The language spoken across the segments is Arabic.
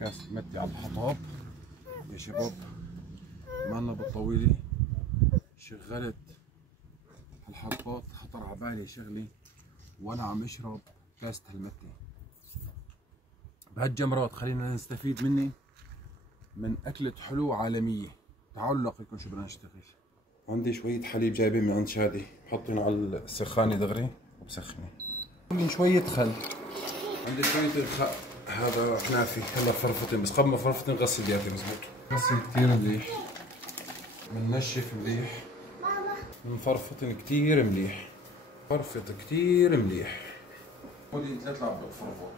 كاسة متي على الحطب يا شباب. معنا بالطويلة شغلت الحطاط، خطر على بالي شغلي وانا عم اشرب كاسة المتي. بهالجمرات خلينا نستفيد من أكلة حلو عالمية. تعالوا نلاقيكم شو بدنا نشتغل. عندي شوية حليب جايبين من عند شادي، حاطين على السخانة دغري وبسخنه. عندي شوية خل، عندي شوية هذا حنافي. هلا فرفتن، بس قبل ما فرفتن غسل يدي مزبوط. غسل كثير مليح، بننشف مليح، بنفرفتن كثير مليح، فرفط كثير مليح. خذي 3 لعبة فرفط.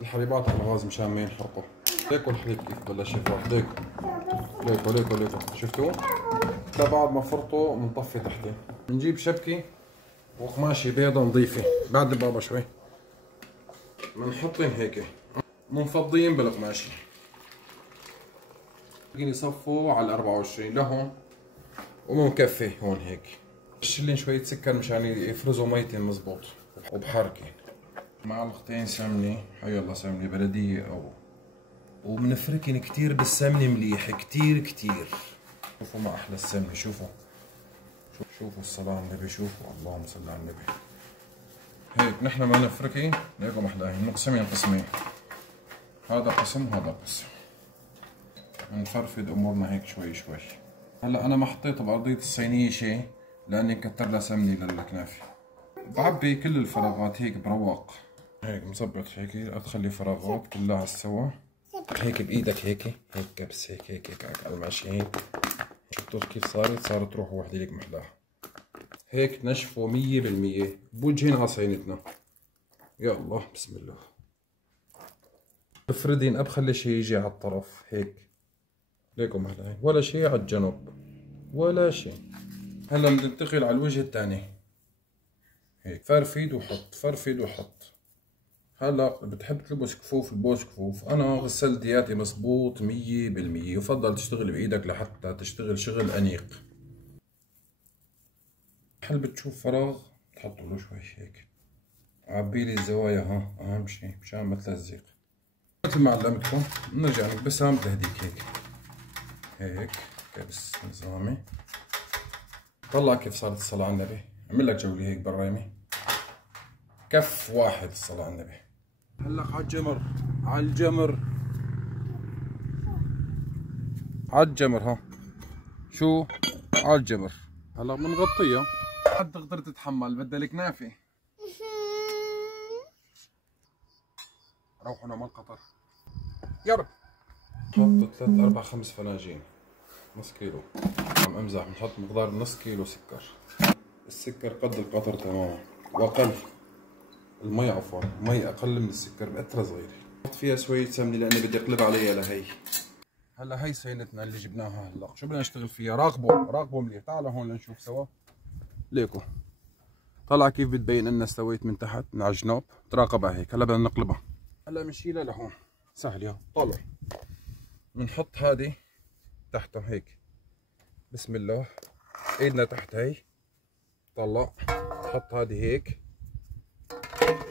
الحليبات على الغاز مشان ما ينحرقوا. ليكوا الحليب كيف بلش يفرط، ليكوا شفتوا؟ بعد ما فرطوا بنطفي تحتين، بنجيب شبكة وقماشة بيضة نظيفة بعد بابا شوي، بنحطين هيك منفضين بالقماشة. يصفوا على 24 لهون ومكفي هون هيك. بشيلين شوية سكر مشان يفرزوا ميتين مزبوط وبحركين. معلقتين سمنة، حي الله سمنة بلدية أو وبنفركن كتير بالسمنة مليح كتير. شوفوا ما أحلى السمنة، شوفوا الصلاة على النبي، شوفوا اللهم صل على النبي. هيك نحن ما نفركي ليكم أحلاهن، نقسمين قسمين، هذا قسم وهذا قسم، نفرفد أمورنا هيك شوي. هلا أنا ما حطيت بأرضية الصينية شيء لأني مكتر لها سمنة للكنافة. بعبي كل الفراغات هيك بروق، هيك مظبط هيك، أتخلي فراغات كلها على السوا هيك بإيدك هيك كبس هيك على الماشين. شفتوا كيف صارت روح وحدة ليك محلاها. هيك تنشفوا 100% بوجهن على صينتنا. يا الله بسم الله. بفردين أبخلي شيء يجي على الطرف هيك ليكم محلاها، ولا شيء على الجنب ولا شيء. هلا بننتقل على الوجه الثاني هيك فرفد وحط. هلا بتحب تلبس كفوف البوس كفوف. انا غسلت دياتي مظبوط 100%. يفضل تشتغل بايدك لحتى تشتغل شغل انيق. هل بتشوف فراغ تحط له شوي هيك، عبيلي الزوايا ها اهم شيء مشان ما تلزق. مثل ما علمتكم بنرجع نكبسها مثل هديك هيك كبس نظامي. طلع كيف صارت الصلاة على النبي. اعمل لك جولة هيك بالرايمة، كف واحد الصلاة على النبي. هلا على الجمر ها شو على الجمر. هلا بنغطيها حتى تقدر تتحمل. بدها الكنافة روحنا مال قطر يا رب. نحط 3 4 5 فناجين نص كيلو. عم امزح. بنحط مقدار نص كيلو سكر. السكر قد القطر تماما واقل. المي عفوا، مي اقل من السكر بقطره صغيره. بحط فيها شويه سمنه لاني بدي اقلب عليها لهي. هلا هي صينتنا اللي جبناها. هلا شو بدنا نشتغل فيها؟ راقبوا مليح. تعالوا هون لنشوف سوا. ليكو طلع كيف بتبين انها استويت من تحت من على الجناب. تراقبها هيك. هلا بدنا نقلبها. هلا بنشيلها لهون سهل. يا طلع بنحط هذه تحتها هيك بسم الله. ايدنا تحت هي. طلع حط هذه هيك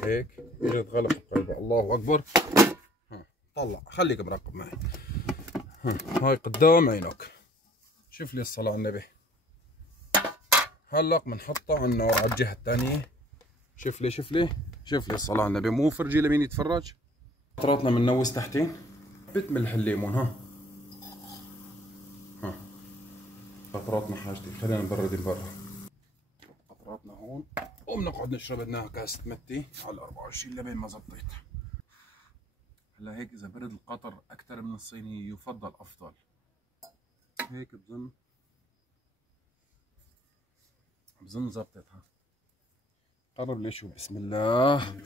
اجت غلق قلبها. الله اكبر. طلع خليك مراقب معي. هاي قدام عينك. شوف لي الصلاة على النبي. هلا بنحطها على النار على الجهة الثانية. شوف لي الصلاة على النبي. مو فرجي لمين يتفرج. قطراتنا بننوز تحتين. بتملح الليمون ها قطراتنا حاجتي. خلينا نبرد برا. قطراتنا هون وبنقعد نشرب لنا كاسة متي على 24 لبين ما زبطت. هلا هيك اذا برد القطر اكثر من الصينية يفضل افضل. هيك بظن زبطتها. قرب لي شو. بسم الله.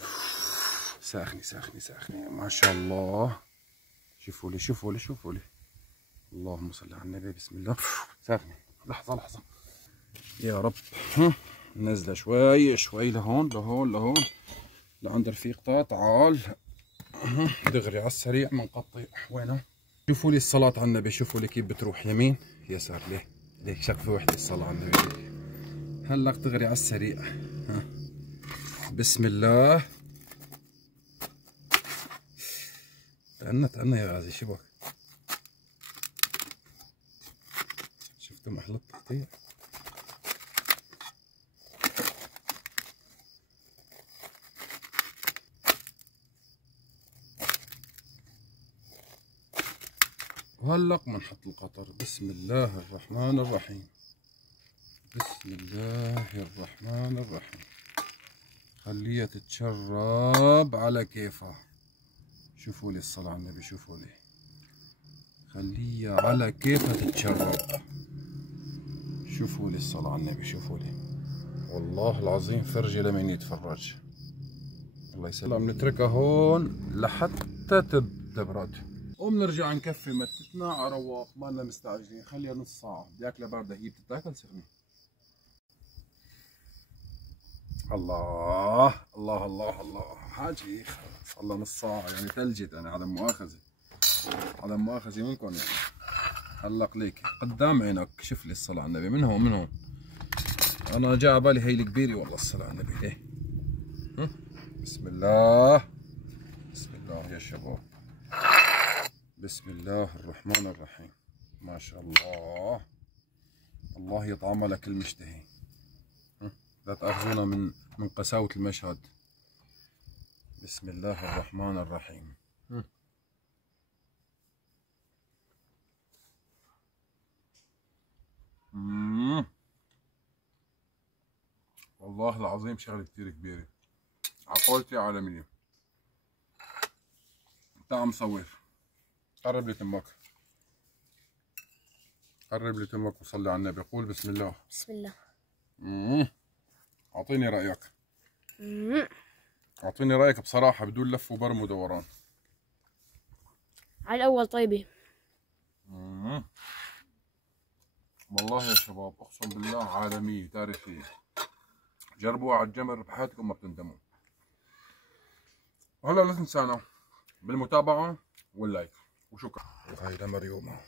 ساخني ما شاء الله. شوفوا لي اللهم صل على النبي. بسم الله. ساخني. لحظة يا رب. نزله شوي لهون لعند رفيقتها. تعال دغري على السريع منقطع. وينها؟ شوفوا لي الصلاة على النبي. شوفوا لي كيف بتروح يمين يسار. ليك شقفة وحدة الصلاة على النبي. هلا دغري على السريع. بسم الله. تأنى يا غازي شبك. شفتوا محل التقطيع؟ وهلق بنحط القطر. بسم الله الرحمن الرحيم. بسم الله الرحمن الرحيم. خليها تتشرب على كيفها. شوفوا لي الصلاة على النبي، شوفوا لي. خليها على كيفها تتشرب. شوفوا لي الصلاة على النبي، شوفوا لي. والله العظيم فرجة لمن يتفرج. الله يسلم. بنتركها هون لحتى تبرد وبنرجع نكفي متتنا على رواق. ما لنا مستعجلين، خليها نص ساعة بياكلها باردة. هي بتتاكل سخنة. الله الله الله الله حاجي خلص. الله نص ساعة يعني ثلجت. أنا على مؤاخذة، على مؤاخذة منكم يعني. هلق ليك قدام عينك. شوف لي الصلاة على النبي. من هون من هون. أنا جاء على بالي هي الكبيرة والله. الصلاة على النبي. ليه؟ بسم الله بسم الله يا شباب. بسم الله الرحمن الرحيم. ما شاء الله. الله يطعم لك المشتهي. لا تأخذونا من قساوة المشهد. بسم الله الرحمن الرحيم. والله العظيم شغلة كتير كبيرة. عقولتي عالمية. طعم صور. قرب لي تمك. قرب لي تمك وصلي على النبي. قول بسم الله. بسم الله. اعطيني رأيك. اعطيني رأيك بصراحة بدون لف وبرم ودوران. على الأول طيبة. والله يا شباب اقسم بالله عالمية تاريخية. جربوها على الجمر بحياتكم ما بتندموا. وهلا لا تنسانا بالمتابعة واللايك وشكرا. وهي لمريومة.